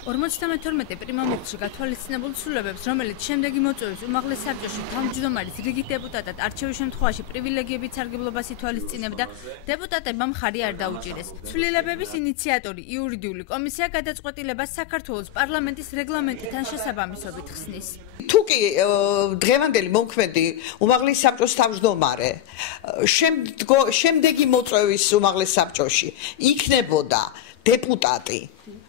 52 პრიმომენტში გათვალისწინებულ ცვლილებებს, რომელიც შემდეგი მოწვევის უმაღლეს საბჭოში თავმჯდომარის რიგით დეპუტატად არჩევის შემთხვევაში პრივილეგიებით სარგებლობას ითვალისწინებდა, დეპუტატებმა მხარი არ დაუჭირეს. ცვლილებების ინიციატორი იურიდიული კომისია გადაწყვეტილებას საქართველოს პარლამენტის რეგლამენტთან შესაბამისობით ხსნის. თუკი დღევანდელი მომქმედი უმაღლეს საბჭოს თავმჯდომარე შემდეგი მოწვევის უმაღლეს საბჭოში იქნებოდა დეპუტატი,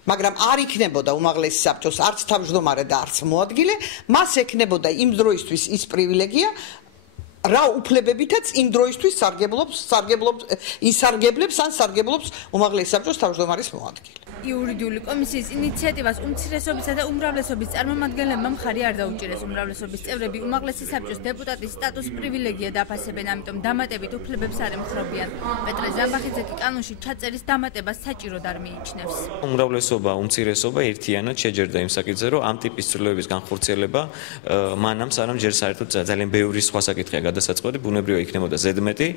მაგრამ არ იქნებოდა უმაღლეს საბჭოს არც თავმჯდომარე და არც მოადგილე, მას ექნებოდა იმ დროისთვის ის პრივილეგია, რა უფლებებითაც იმ დროისთვის სარგებლობს უმაღლეს საბჭოს თავმჯდომარის მოადგილე. იურიდიული კომისიის ინიციატივას უმცირესობისა და უმრავლესობის წარმომადგენლებმა მხარი არ დაუჭირეს. უმრავლესობის წევრები უმაღლესი საბჭოს დეპუტატის სტატუს პრივილეგია დაფასებენ, ამიტომ დამატებით უფლებებს არ ემხრობიან. პეტრე ზამბახიძე კი კანონში ჩაწერის დამატებას საჭიროდ არ მიიჩნევს. უმრავლესობა, უმცირესობა ერთიანად შეჯერდა იმ საკითხზე, რომ ამ ტიპის ცვლილებების განხორციელება მანამ სანამ ჯერ საერთოდ ძალიან ბევრი სხვა საკითხია გადასაწყვეტი, ბუნებრივად იქნებოდა ზედმეტი,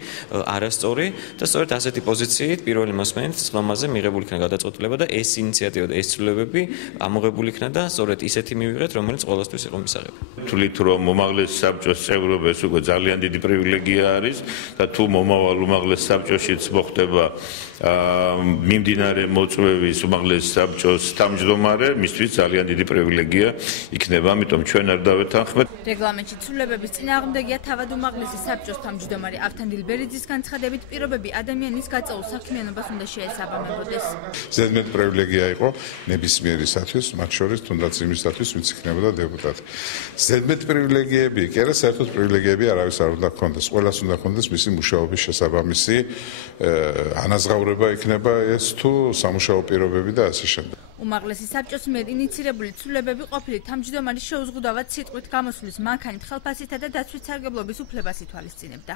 არასწორი და სწორედ ასეთი პოზიციით პირველი მოსმენით ხმამაზე მიღებული იქნა გადაწყვეტილება და ეს ინიციატივა და ეს ცვლილებები ამოღებული იქნა და სწორედ ისეთი მივიღეთ, რომელიც ყოველთვის იყო მისაღები. თვლით რომ უმაღლეს საბჭოს წევრობა ეს უკვე ძალიან დიდი პრივილეგია არის და თუ მომავალ უმაღლეს საბჭოშიც მოხდება მიმდინარე მოწვევის უმაღლეს საბჭოს თავმჯდომარე, მისთვის ძალიან დიდი პრივილეგია იქნება, ამიტომ ჩვენ არ დავეთანხმეთ. რეგლამენტში ცვლილებების წინააღმდეგია თავად უმაღლესი საბჭოს თავმჯდომარე ავთანდილ ბერიძის განცხადებით, პირობები ადამიანის გაწეულ საქმიანობას უნდა შეესაბამებოდეს. ზედმეტ პრივილეგია იყო ნებისმიერისათვის, მათ შორის თუნდაც იმისათვის, ვინც იქნებოდა დეპუტატი. ზედმეტ პრივილეგიები კი არა, საერთოდ პრივილეგიები არავის არ უნდა ჰქონდეს. ყველას უნდა ჰქონდეს მისი მუშაობის შესაბამისი ანაზღაურება იქნება ეს თუ სამუშაო პირობები და ასე შემდეგ. უმაღლესი საბჭოს მიერ ინიცირებული ცვლილებები ყოფილი თავმჯდომარის შეუზღუდავად სიტყვით გამოსვლის მანქანით ხელფასითა და დაცვით სარგებლობის უფლებას ითვალისწინებდა.